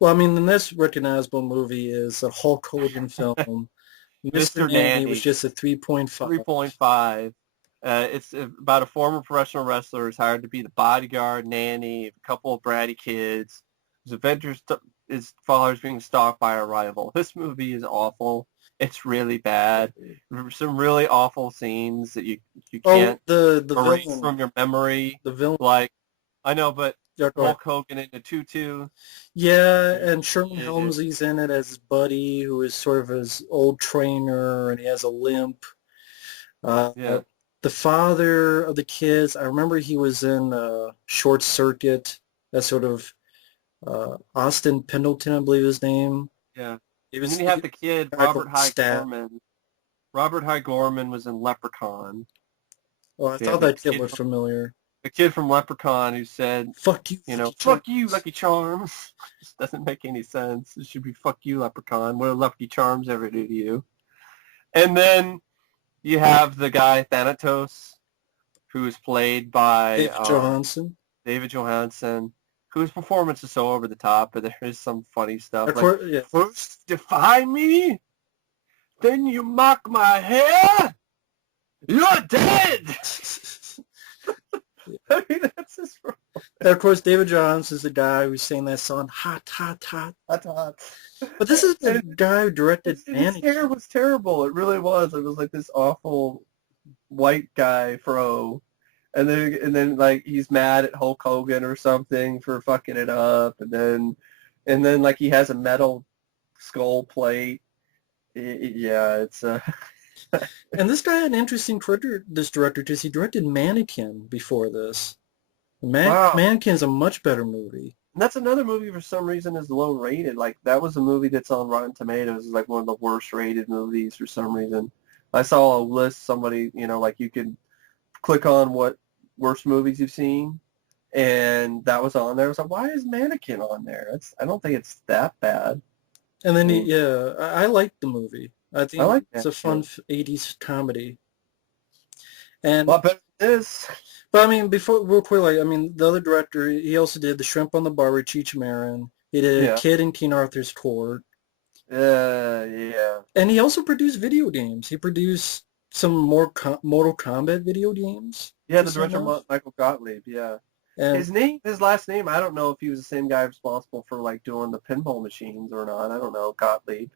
Well, I mean, the next recognizable movie is a Hulk Hogan film. Mr. Mr. Nanny was Nanny, just a 3.5. 3.5. It's about a former professional wrestler who's hired to be the bodyguard, nanny, a couple of bratty kids. His adventures, his father's being stalked by a rival. This movie is awful. It's really bad. Some really awful scenes that you Oh, can't the erase villain, from your memory. the villain. Like, I know, but Yeah, go ahead. Hulk Hogan in a tutu. Yeah, and Sherman Yeah, Helmsley's in it as his buddy, who is sort of his old trainer, and he has a limp. Uh, yeah. the father of the kids, I remember he was in Short Circuit. That sort of Austin Pendleton, I believe his name. Yeah. He And then was, you he have was the kid, a guy called Stat. Robert High Gorman was in Leprechaun. Oh, I So you thought have the that kid kid looked familiar. from Leprechaun who said, Fuck you, Lucky fuck you, Charms. Lucky Charms. Just doesn't make any sense. It should be fuck you, Leprechaun. What do Lucky Charms ever do to you? And then you have the guy Thanatos, who is played by David Johansen. David Johansen, whose performance is so over the top, but there is some funny stuff. Of Like, course, yeah. first defy me, then you mock my hair, you're dead. I mean, that's his role. And of course, David Johns is the guy who sang that song, Hot, Hot, Hot. Hot, hot. But this is the And guy who directed his Nanny. hair was terrible. It really was. It was like this awful white guy fro. And then like he's mad at Hulk Hogan or something for fucking it up, and then like he has a metal skull plate. Yeah, it's And this guy had an interesting career, this director, because he directed Mannequin before this. wow. Mannequin's a much better movie. And that's another movie for some reason is low rated. Like that was a movie that's on Rotten Tomatoes is like one of the worst rated movies for some reason. I saw a list somebody, like you could click on what worst movies you've seen and that was on there. I was like, why is Mannequin on there? I don't think it's that bad. And I then, mean, yeah, I like the movie. I I think like it's a fun Mannequin. 80s comedy. A And, lot better than this. but I mean, before, real quickly, I mean, the other director, he also did The Shrimp on the Bar with Cheech Marin. He did Yeah. Kid in King Arthur's Court. Yeah. And he also produced video games. He produced some more Mortal Kombat video games, Yeah, the interesting director enough. Michael Gottlieb, yeah. And His last name, I don't know if he was the same guy responsible for like doing the pinball machines or not. I don't know, Gottlieb.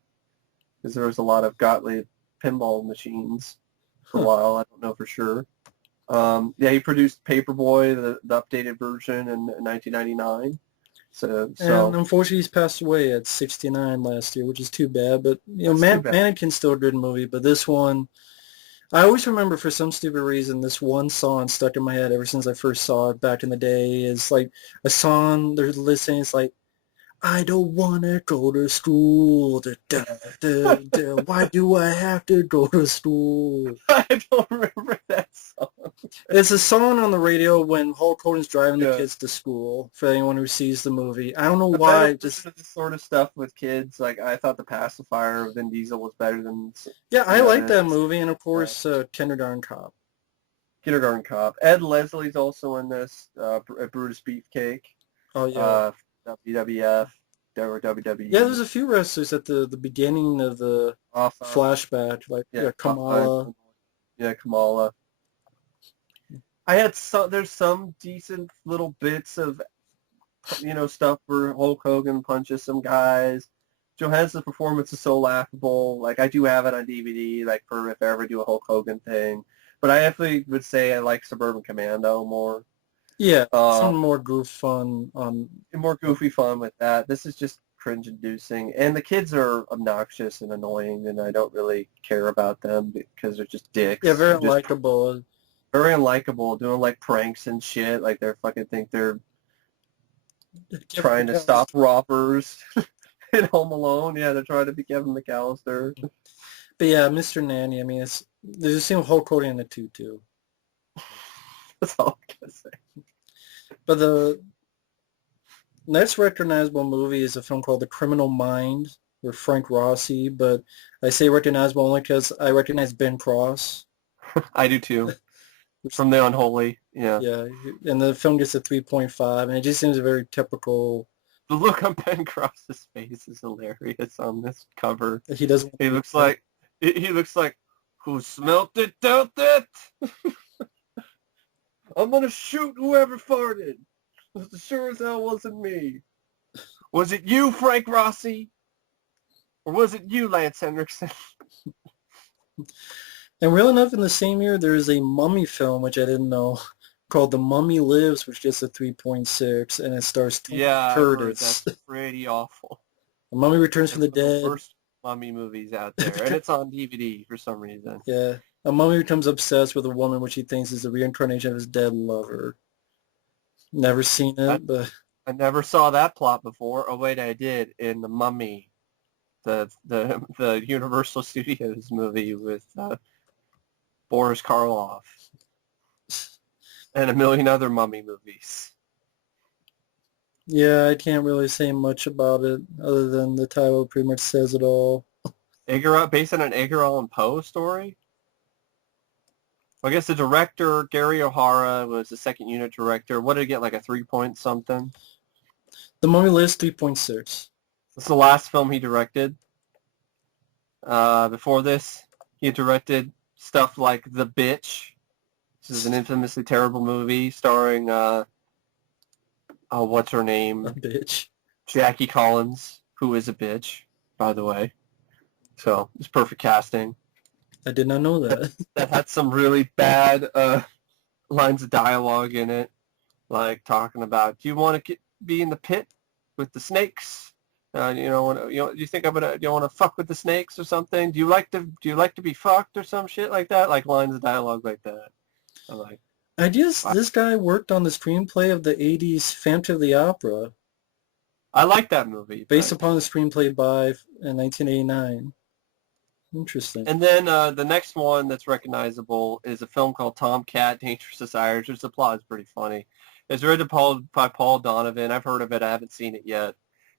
Because there was a lot of Gottlieb pinball machines for a huh. while. I don't know for sure. Yeah, he produced Paperboy, the updated version in 1999. And So unfortunately, he's passed away at 69 last year, which is too bad. But that's too bad. Mannequin's still a good movie. But this one, I always remember for some stupid reason this one song stuck in my head ever since I first saw it back in the day. Is like a song they're listening. It's like I don't want to go to school. Da, da, da, da. Why do I have to go to school? I don't remember that song. It's a song on the radio when Hulk Hogan's driving the Yeah. kids to school, for anyone who sees the movie. I don't know A better why. version Just of this sort of stuff with kids. Like I thought the pacifier of Vin Diesel was better than yeah, I like that this. movie, and of course, Kindergarten Cop. Kindergarten Cop. Ed Leslie's also in this. Brutus Beefcake. Oh yeah, Uh, WWF. Or yeah. There's WWE. a few wrestlers at the beginning of the Awesome. flashback, like Yeah. Kamala. Yeah, Kamala. There's some decent little bits of stuff where Hulk Hogan punches some guys. Johansson's performance is so laughable. Like I do have it on DVD, like for if I ever do a Hulk Hogan thing. But I definitely would say I like Suburban Commando more. Yeah, Uh, some more goof fun on. more goofy fun with that. This is just cringe-inducing, and the kids are obnoxious and annoying, and I don't really care about them because they're just dicks. Yeah, very Just likable. very unlikable, doing like pranks and shit. Like they're fucking think they're trying to stop robbers in Home Alone. Yeah, they're trying to be Kevin McAllister. But yeah, Mr. Nanny. I mean, there's a scene with Hulk Hogan in the tutu. That's all I'm gonna say. But the next recognizable movie is a film called The Criminal Mind with Frank Rossi. But I say recognizable only because I recognize Ben Cross. I do too. Which, From the Unholy. Yeah. yeah, and the film gets a 3.5, and it just seems a very typical The look on Ben Cross's face is hilarious on this cover. He doesn't. He looks like who smelt it, dealt it. I'm gonna shoot whoever farted. It sure as hell wasn't me. Was it you, Frank Rossi? Or was it you, Lance Henriksen? And real enough, in the same year, there is a Mummy film, which I didn't know, called The Mummy Lives, which gets a 3.6, and it stars Tony Curtis. That's pretty awful. The Mummy Returns from the Dead. The worst mummy movies out there, and it's on DVD for some reason. Yeah. A mummy becomes obsessed with a woman which he thinks is the reincarnation of his dead lover. Never seen it, but... I never saw that plot before. Oh, wait, I did, in The Mummy, the Universal Studios movie with Boris Karloff, and a million other mummy movies. Yeah, I can't really say much about it other than the title pretty much says it all. Based on an Edgar Allan Poe story? Well, I guess the director, Gary O'Hara, was the second unit director. What did it get, like a 3-point something? The Mummy Lives 3.6. It's the last film he directed. Before this, he directed stuff like The Bitch. This is an infamously terrible movie starring, what's her name? A bitch. Jackie Collins, who is a bitch, by the way. So, it's perfect casting. I did not know that. That had some really bad lines of dialogue in it, like talking about, do you want to be in the pit with the snakes? Do you think do you want to fuck with the snakes or something? Do you like to be fucked or some shit like that? Like lines of dialogue like that. I'm like, I guess this guy worked on the screenplay of the 80s Phantom of the Opera. I like that movie. Based upon the screenplay by in 1989. Interesting. And then the next one that's recognizable is a film called Tomcat, Dangerous Desires, which the plot is pretty funny. It's written by Paul Donovan. I've heard of it. I haven't seen it yet.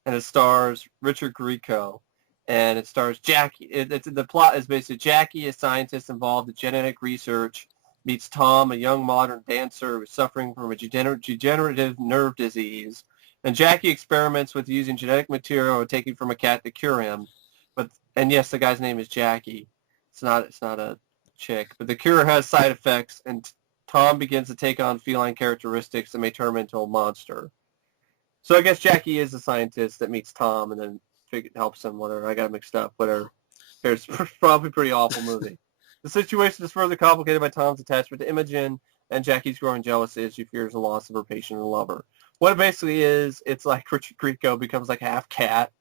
And it stars Richard Grieco. And it stars Jackie. The plot is basically Jackie, a scientist involved in genetic research, meets Tom, a young modern dancer who's suffering from a degenerative nerve disease. And Jackie experiments with using genetic material taken from a cat to cure him. And yes, the guy's name is Jackie. It's not a chick. But the cure has side effects, and Tom begins to take on feline characteristics that may turn him into a monster. So I guess Jackie is a scientist that meets Tom and then helps him, whatever. I got it mixed up, whatever. It's probably a pretty awful movie. The situation is further complicated by Tom's attachment to Imogen and Jackie's growing jealousy as she fears the loss of her patient and lover. What it basically is, it's like Richard Grieco becomes like half cat.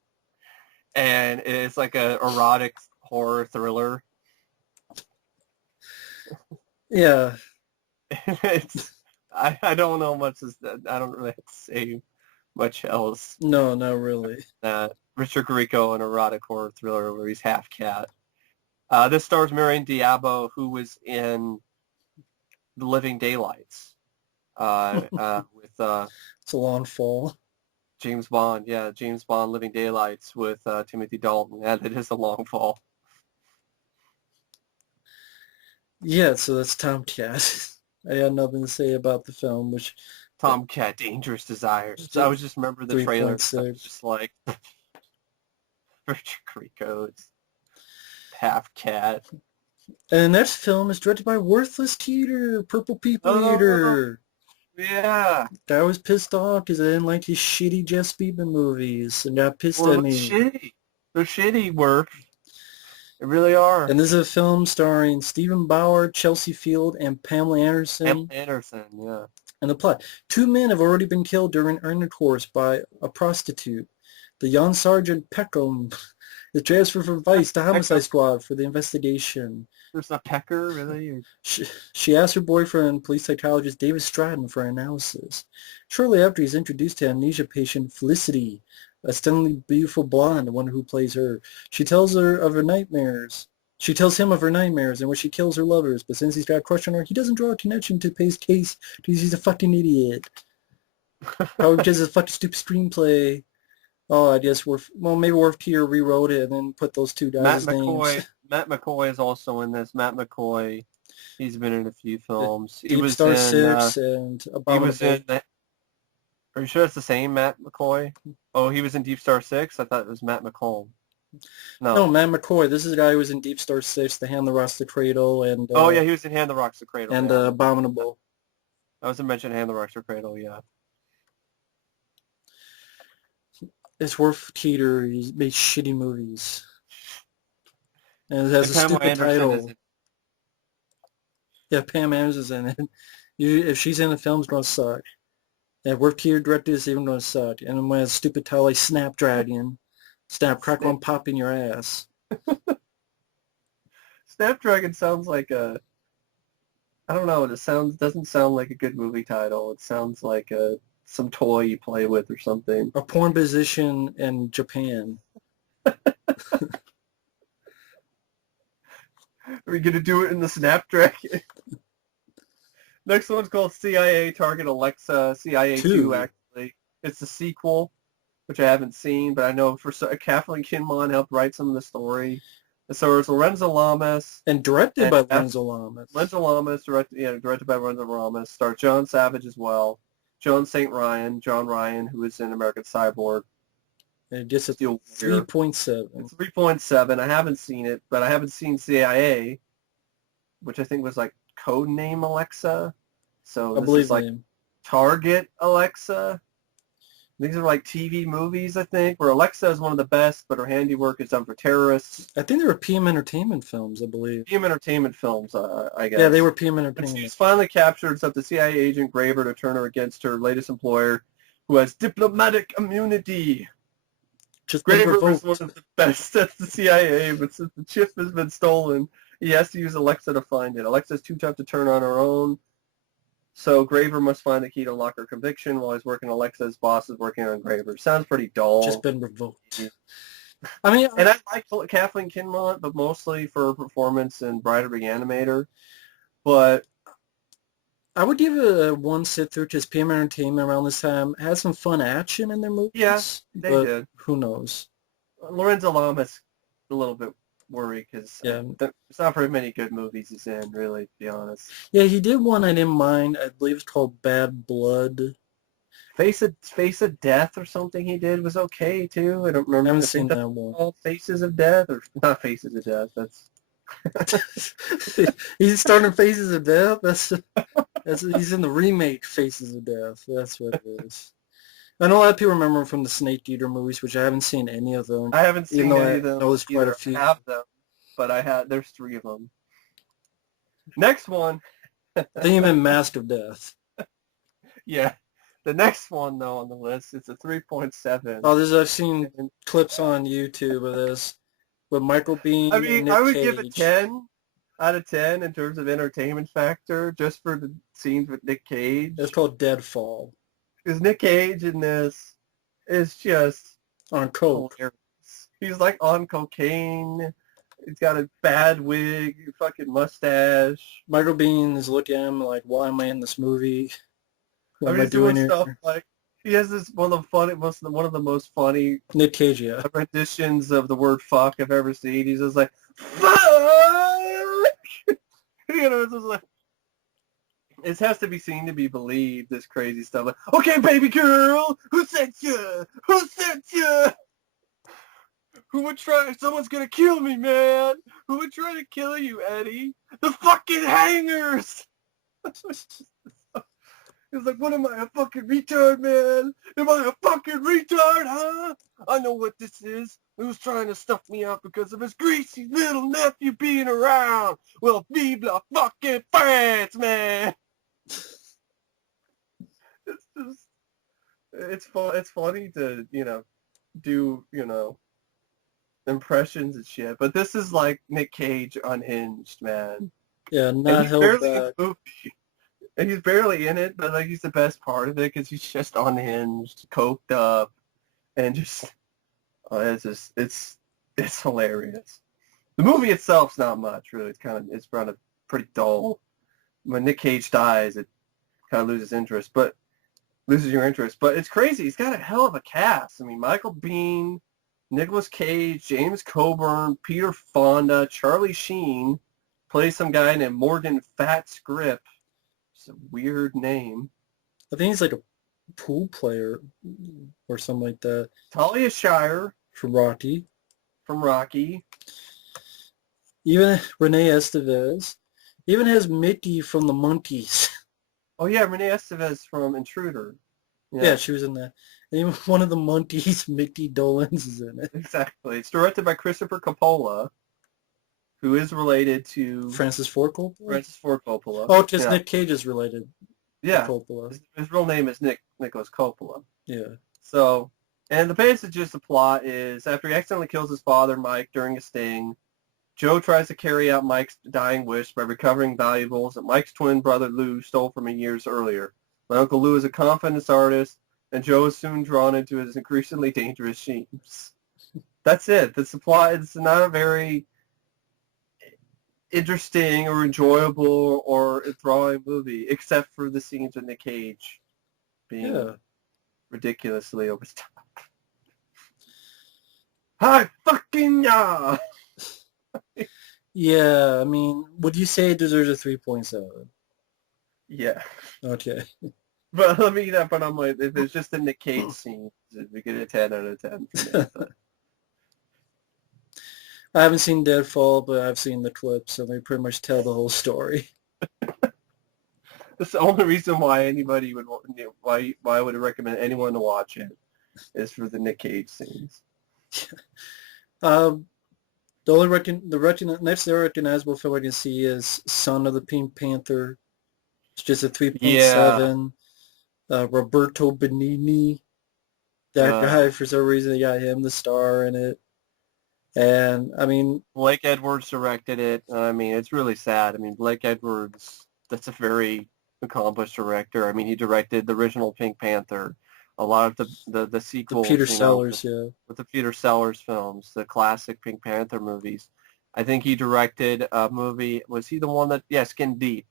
And it's like a erotic horror thriller. Yeah. I don't know much. I don't really have to say much else. No, not really. Richard Grieco, an erotic horror thriller where he's half cat. This stars Marion Diabo, who was in The Living Daylights with It's a long fall. James Bond, James Bond, Living Daylights with Timothy Dalton. Yeah, it is a long fall. Yeah, so that's Tomcat. I had nothing to say about the film, which... Tomcat, Dangerous Desires. So I was just remember the trailer. I was just like, Richard Grieco, half cat. And the next film is directed by Worthless Teeter, Purple People Eater. Yeah. I was pissed off because I didn't like these shitty Jeff Speedman movies, and got pissed at me. Shitty. They're shitty work. They really are. And this is a film starring Stephen Bauer, Chelsea Field, and Pamela Anderson. Pamela Anderson, yeah. And the plot. 2 men have already been killed during intercourse by a prostitute. The young Sergeant Peckham is transferred from Vice to Homicide Squad for the investigation. There's a Pecker, really? She asks her boyfriend, police psychologist David Stratton, for an analysis. Shortly after, he's introduced to amnesia patient Felicity, a stunningly beautiful blonde, the one who plays her. She tells him of her nightmares, in which she kills her lovers, but since he's got a crush on her, he doesn't draw a connection to Pay's case because he's a fucking idiot. Probably because of a fucking stupid screenplay. Oh, I guess maybe Worf Tier rewrote it and then put those two guys' names. Matt McCoy is also in this. Matt McCoy, he's been in a few films. Deep Star 6 and Abominable. Are you sure it's the same Matt McCoy? Oh, he was in Deep Star 6? I thought it was Matt McComb. No, No. Matt McCoy. This is the guy who was in Deep Star 6, The Hand That Rocks the Cradle, Oh, yeah, he was in Hand That Rocks the Cradle. and Yeah. Abominable. I was mentioning Hand That Rocks the Cradle, yeah. It's worth Teeter. He's made shitty movies. And it has And a Pamela stupid Anderson title. is in. Yeah, Pam Anderson's in it. If she's in the film, it's going to suck. Yeah, Worth Teeter directed, it's even going to suck. And when it's a stupid title like Snapdragon, Snap, Crackle, and Pop in your ass. Snapdragon sounds like a... I don't know, doesn't sound like a good movie title. It sounds like some toy you play with or something. A porn position in Japan. Are we going to do it in the Snapdragon? Next one's called CIA Target Alexa, CIA 2, actually. It's the sequel, which I haven't seen, but I know Kathleen Kinmon helped write some of the story. And so it's Lorenzo Lamas. And directed by Lorenzo Lamas. Lorenzo Lamas, directed by Lorenzo Lamas. Stars John Savage as well. John Ryan, who is in American Cyborg. And it gets a 3.7. It's 3.7. I haven't seen it, but I haven't seen CIA, which I think was like Codename Alexa. So this is like Target Alexa. These are like TV movies, I think, where Alexa is one of the best, but her handiwork is done for terrorists. I think they were PM Entertainment films, I believe. PM Entertainment films, I guess. Yeah, they were PM Entertainment. She's finally captured. It's up to CIA agent Graver to turn her against her latest employer, who has diplomatic immunity. Graver was one of the best at the CIA, but since the chip has been stolen, he has to use Alexa to find it. Alexa's too tough to turn on her own, so Graver must find the key to unlock her conviction while he's working. Alexa's boss is working on Graver. Sounds pretty dull. Just been revoked. I mean, and I like Kathleen Kinmont, but mostly for her performance in Bride of the Reanimator. But I would give it a one sit through. Just PM Entertainment around this time has some fun action in their movies. Yeah, they did. Who knows? Lorenzo Lamas a little bit worried because there's not very many good movies he's in, really, to be honest. Yeah, he did one I didn't mind. I believe it's called Bad Blood. Face of Death or something he did was okay too. I don't remember. I haven't seen that one. Faces of Death, or not Faces of Death. That's he's starting Faces of Death. That's he's in the remake Faces of Death. That's what it is. I know a lot of people remember him from the Snake Eater movies, which I haven't seen any of them. I haven't seen any of them. I know there's quite a few. I have them, but there's 3 of them. Next one. I think even Mask of Death. Yeah. The next one, though, on the list, it's a 3.7. Oh, I've seen clips on YouTube of this with Michael Biehn. I mean, and Nick I would Cage. give it 10 out of 10 in terms of entertainment factor, just for the scenes with Nick Cage. It's called Deadfall. Because Nick Cage in this is just on coke. Hilarious. He's like on cocaine. He's got a bad wig, fucking mustache. Michael Biehn is looking at him like, "Why am I in this movie? What am I he's doing doing here?" Stuff like he has this one of the most funny Nick Cage, yeah, renditions of the word "fuck" I've ever seen. He's just like "fuck," it's just like. It has to be seen to be believed, this crazy stuff. Like, okay, baby girl, who sent you? Who sent you? Who would try? Someone's gonna kill me, man. Who would try to kill you, Eddie? The fucking hangers! He's like, what am I, a fucking retard, man? Am I a fucking retard, huh? I know what this is. He was trying to stuff me out because of his greasy little nephew being around. Well, vive la fucking France, man! It's funny to, do, impressions and shit, but this is like Nick Cage unhinged, man. Yeah, not held back. And he's barely in it, but like he's the best part of it because he's just unhinged, coked up, and just it's hilarious. The movie itself's not much really. It's kind of pretty dull. When Nick Cage dies, it kind of loses your interest. But it's crazy. He's got a hell of a cast. I mean, Michael Biehn, Nicolas Cage, James Coburn, Peter Fonda, Charlie Sheen plays some guy named Morgan Fat Script. It's a weird name. I think he's like a pool player or something like that Talia Shire from Rocky. from Rocky. Even Renee Estevez. Even has Mickey from the Monkees. Oh yeah, Renee Estevez from Intruder. Yeah, she was in that. And even one of the Monkees, Mickey Dolenz, is in it. Exactly. It's directed by Christopher Coppola, who is related to Francis Ford Coppola? Francis Ford Coppola. Oh, because Nick Cage is related to Yeah. Coppola. His real name is Nicolas Coppola. Yeah. So, and the basic gist of the plot is after he accidentally kills his father, Mike, during a sting, Joe tries to carry out Mike's dying wish by recovering valuables that Mike's twin brother Lou stole from him years earlier. My Uncle Lou is a confidence artist, and Joe is soon drawn into his increasingly dangerous schemes. That's it. That's the plot. It's not a very interesting or enjoyable or enthralling movie, except for the scenes with Nick Cage being ridiculously over the top. Hi, fucking yeah! Yeah, I mean, would you say it deserves a 3.7? Yeah. Okay. But let me put on my, if it's just the Nick Cage scene, we get a 10 out of 10 for me. I haven't seen Deadfall, but I've seen the clips, and they pretty much tell the whole story. That's the only reason why anybody would, why I would recommend anyone to watch it, is for the Nick Cage scenes. The next recognizable film I can see is Son of the Pink Panther. It's just a 3.7. Roberto Benigni. That guy, for some reason, they got him the star in it. And, I mean... Blake Edwards directed it. I mean, it's really sad. I mean, Blake Edwards, that's a very accomplished director. I mean, he directed the original Pink Panther, a lot of the sequels. The Peter Sellers, with the Peter Sellers films, the classic Pink Panther movies. I think he directed a movie, was he the one that, Skin Deep,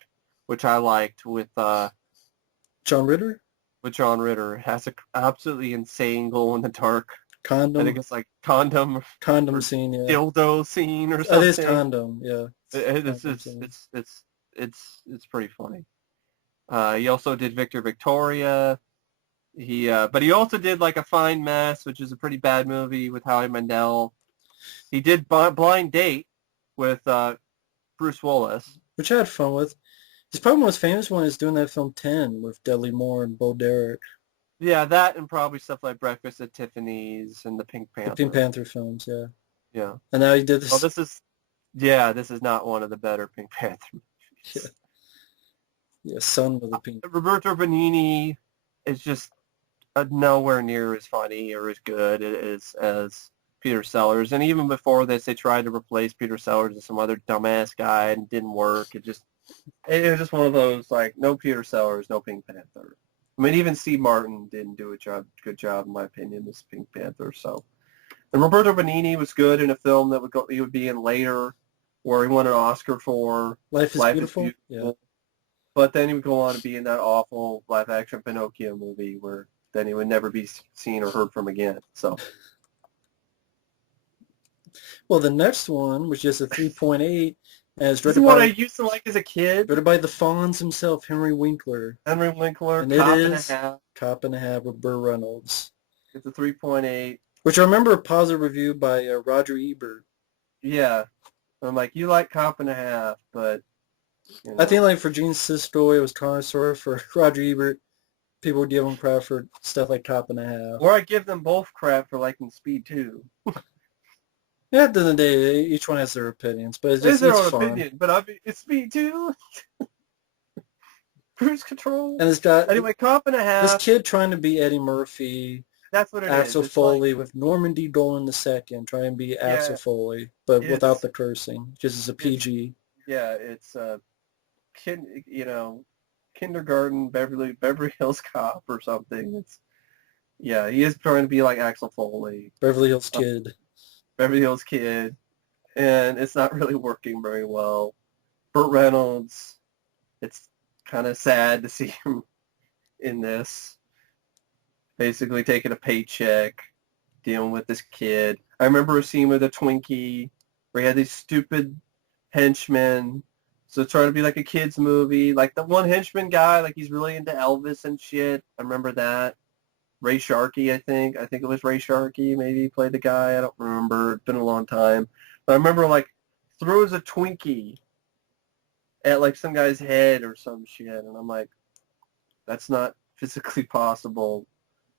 which I liked with... John Ritter? With John Ritter. It has an absolutely insane glow-in-the-dark condom. I think it's like condom scene, yeah. Dildo scene or something. It is condom, yeah. It's pretty funny. He also did Victor Victoria. But he also did like A Fine Mess, which is a pretty bad movie with Howie Mandel. He did Blind Date with Bruce Willis, which I had fun with. His probably most famous one is doing that film 10 with Dudley Moore and Bo Derek. Yeah, that and probably stuff like Breakfast at Tiffany's and the Pink Panther. The Pink Panther films, yeah. Yeah. And now he did this. Well, this is not one of the better Pink Panther movies. Yeah, Son of the Pink. Roberto Benigni is just nowhere near as funny or as good as Peter Sellers. And even before this, they tried to replace Peter Sellers with some other dumbass guy and it didn't work. It was just one of those, like, no Peter Sellers, no Pink Panther. I mean, even Steve Martin didn't do a good job, in my opinion, as Pink Panther. So, and Roberto Benigni was good in a film that he would be in later, where he won an Oscar for Life is Beautiful. Yeah. But then he would go on to be in that awful live-action Pinocchio movie, where then he would never be seen or heard from again. So, well, the next one was just a 3.8. This is what I used to like as a kid. Directed by the Fonz himself, Henry Winkler. Henry Winkler, and Cop and a Half. Cop and a Half with Burt Reynolds. It's a 3.8. Which I remember a positive review by Roger Ebert. Yeah. I'm like, you like Cop and a Half, but... You know. I think, like, for Gene Sistoy, it was connoisseur. For Roger Ebert, people would give him crap for stuff like Cop and a Half. Or I give them both crap for liking Speed 2. Yeah, at the end of the day, each one has their opinions, but it's their it's own fun. opinion, but it's Speed 2. Cruise Control. And it's got anyway, Cop and a Half. This kid trying to be Eddie Murphy. That's what it Axel is. Foley with Normandy Dolan II trying to be Axel Foley, but without the cursing, just as a PG. It's kindergarten Beverly Hills Cop or something. He is trying to be like Axel Foley. Beverly Hills Kid. Beverly Hills Kid, and it's not really working very well. Burt Reynolds, it's kind of sad to see him in this, basically taking a paycheck, dealing with this kid. I remember a scene with a Twinkie where he had these stupid henchmen So it's trying to be like a kid's movie. Like the one henchman guy, like he's really into Elvis and shit. I remember that. Ray Sharkey, I think. I think it was Ray Sharkey. Maybe he played the guy. I don't remember. It's been a long time. But I remember like throws a Twinkie at like some guy's head or some shit, and I'm like, that's not physically possible.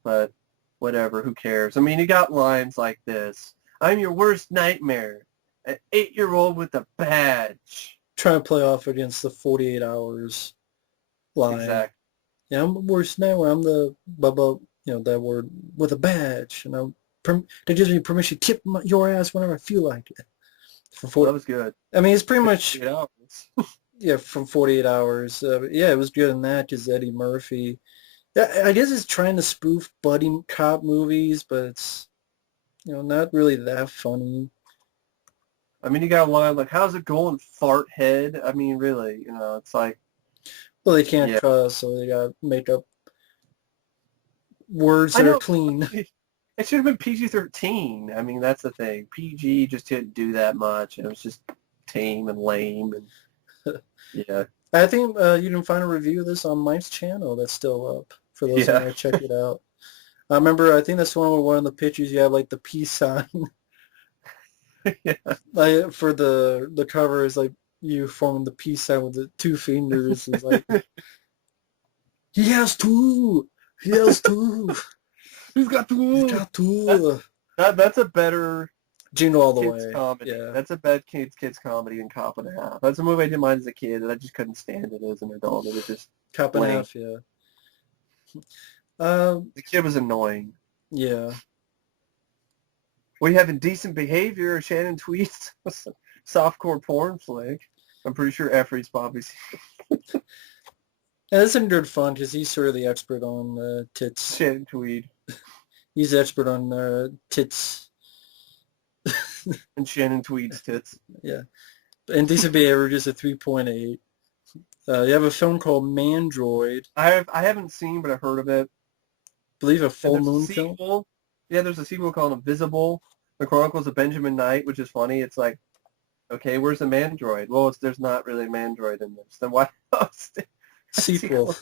But whatever. Who cares? I mean, you got lines like this. I'm your worst nightmare. An 8-year-old with a badge. Trying to play off against the 48 hours line. Exactly. Yeah, I'm the worst nightmare. I'm the bubba, that word with a badge. That gives me permission to tip your ass whenever I feel like it. That was good. I mean, it's pretty much, 8 hours. yeah, from 48 hours. Yeah, it was good in that because Eddie Murphy. Yeah, I guess it's trying to spoof buddy cop movies, but it's, not really that funny. I mean, you got a line like, how's it going, fart head? I mean, really, it's like... Well, they can't cuss, so they got to make up words that are clean. It should have been PG-13. I mean, that's the thing. PG just didn't do that much, and it was just tame and lame, and yeah. I think you can find a review of this on Mike's channel that's still up for those that want to check it out. I remember, I think that's one where one of the pictures you have like the peace sign. Yeah. Like for the cover is like you forming the peace sign with the two fingers. It's like he has two. He's got two. That's a better Jingle All the kids Way. comedy. Yeah. That's a bad kids comedy than Cop and a Half. That's a movie I didn't mind as a kid, and I just couldn't stand it as an adult. It was just Cop and a Half. Yeah. The kid was annoying. Yeah. We have Indecent Behavior, Shannon Tweet's softcore porn flick. I'm pretty sure Efrie's probably seen. Yeah, it's some good fun because he's sort of the expert on tits. Shannon Tweed. He's the expert on tits. And Shannon Tweed's tits. Yeah. Indecent Behavior, just a 3.8. You have a film called Mandroid. I haven't seen, but I've heard of it. I believe a full moon film. Yeah, there's a sequel called Invisible, The Chronicles of Benjamin Knight, which is funny. It's like, okay, where's the Mandroid? Well, there's not really a Mandroid in this. Then why sequel?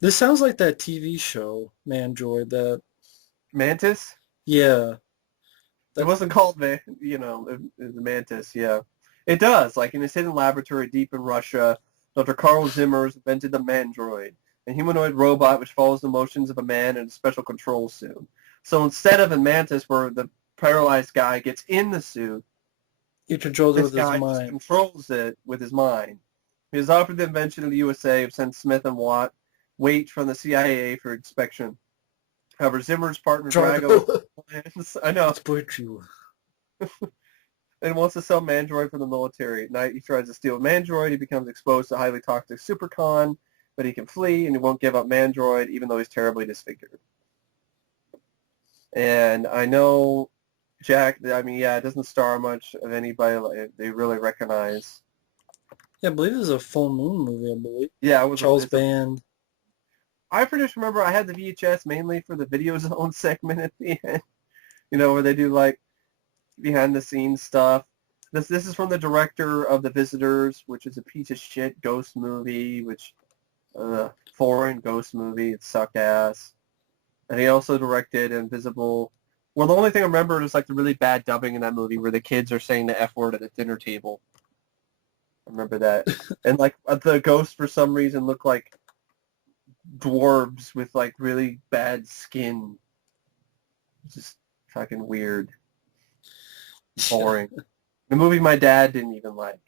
This sounds like that TV show, Mandroid. That Mantis? Yeah. It wasn't called, it was Mantis, yeah. It does. Like in his hidden laboratory deep in Russia, Dr. Carl Zimmer invented the Mandroid, a humanoid robot which follows the motions of a man in a special control suit. So instead of a Mantis where the paralyzed guy gets in the suit, he controls it with his mind. mind. Controls it with his mind. He has offered the invention of the USA of sent Smith and Waite from the CIA for inspection. However, Zimmer's partner Drago plans, I know, and wants to sell Mandroid for the military. At night, he tries to steal Mandroid. He becomes exposed to highly toxic supercon, but he can flee, and he won't give up Mandroid, even though he's terribly disfigured. And I know Jack, I mean, yeah, it doesn't star much of anybody they really recognize. Yeah, I believe it was a full moon movie, I believe. Yeah, it was Charles Band. I pretty much remember I had the VHS mainly for the Video Zone segment at the end, where they do like behind-the-scenes stuff. This is from the director of The Visitors, which is a piece of shit ghost movie, foreign ghost movie. It sucked ass. And he also directed Invisible. Well, the only thing I remember is like the really bad dubbing in that movie where the kids are saying the F word at the dinner table. I remember that. And like the ghosts for some reason look like dwarves with like really bad skin. Just fucking weird. Boring. The movie my dad didn't even like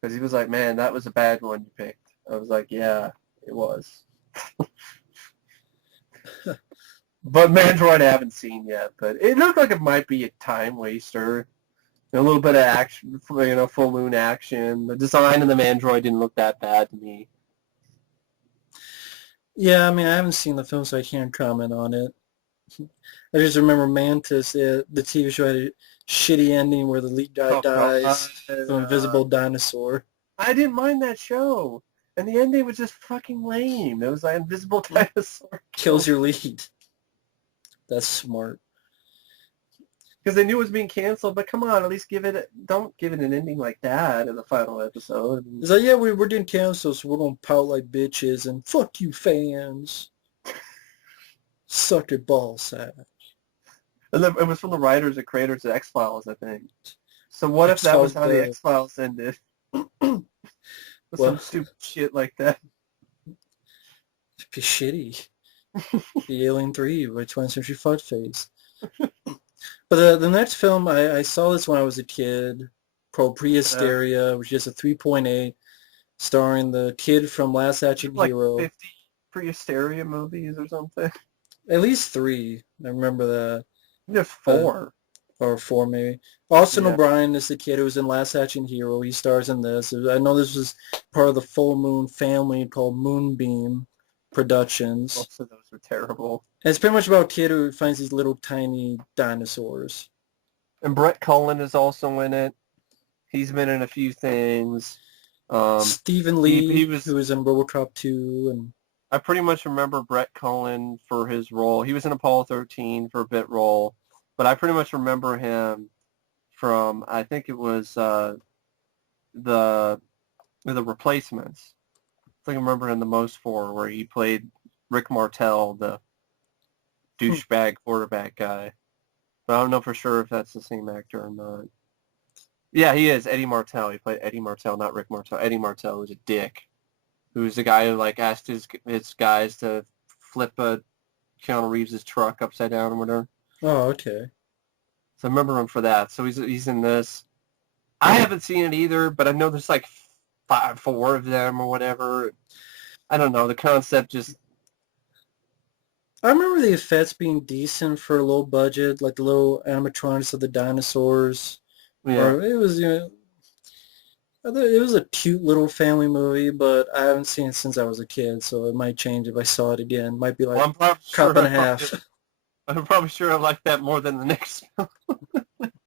because he was like, man, that was a bad one you picked. I was like, yeah, it was. But Mandroid I haven't seen yet, but it looked like it might be a time waster. A little bit of action, full moon action. The design of the Mandroid didn't look that bad to me. Yeah, I mean, I haven't seen the film, so I can't comment on it. I just remember Mantis, the TV show had a shitty ending where the lead guy dies from Invisible Dinosaur. I didn't mind that show. And the ending was just fucking lame. It was like Invisible Dinosaur kills your lead. That's smart. Because they knew it was being canceled, but come on, at least don't give it an ending like that in the final episode. It's like, yeah, we're getting canceled, so we're going to pout like bitches and fuck you fans. Suck your ball sack. And it was from the writers and creators of X-Files, I think. So what if that was how the X-Files ended? With some stupid shit like that. It'd be shitty. The Alien 3 by 20th Century Fox Face. But the next film, I saw this when I was a kid, called Prehysteria, which is a 3.8, starring the kid from Last Action Hero. 50 Prehysteria movies or something? At least 3. I remember that. There's 4. Or 4, maybe. Austin O'Brien is the kid who was in Last Action Hero. He stars in this. I know this was part of the Full Moon family called Moonbeam Productions. Most of those are terrible. And it's pretty much about a kid who finds these little tiny dinosaurs. And Brett Cullen is also in it. He's been in a few things. Stephen Lee, who was in RoboCop 2. And I pretty much remember Brett Cullen for his role. He was in Apollo 13 for a bit role. But I pretty much remember him from, I think it was the Replacements. I think I remember him the most for, where he played Rick Martel, the douchebag quarterback guy. But I don't know for sure if that's the same actor or not. Yeah, he is. Eddie Martel. He played Eddie Martel, not Rick Martel. Eddie Martel was a dick. Who's the guy who asked his guys to flip Keanu Reeves' truck upside down or whatever. Oh, okay. So I remember him for that. So he's in this. I haven't seen it either, but I know there's 4 of them or whatever. I don't know. The concept just... I remember the effects being decent for a low budget, like the little animatronics of the dinosaurs. Yeah. Or it was, it was a cute little family movie, but I haven't seen it since I was a kid, so it might change if I saw it again. It might be like well, cut in half. I'm probably sure I like that more than the next film.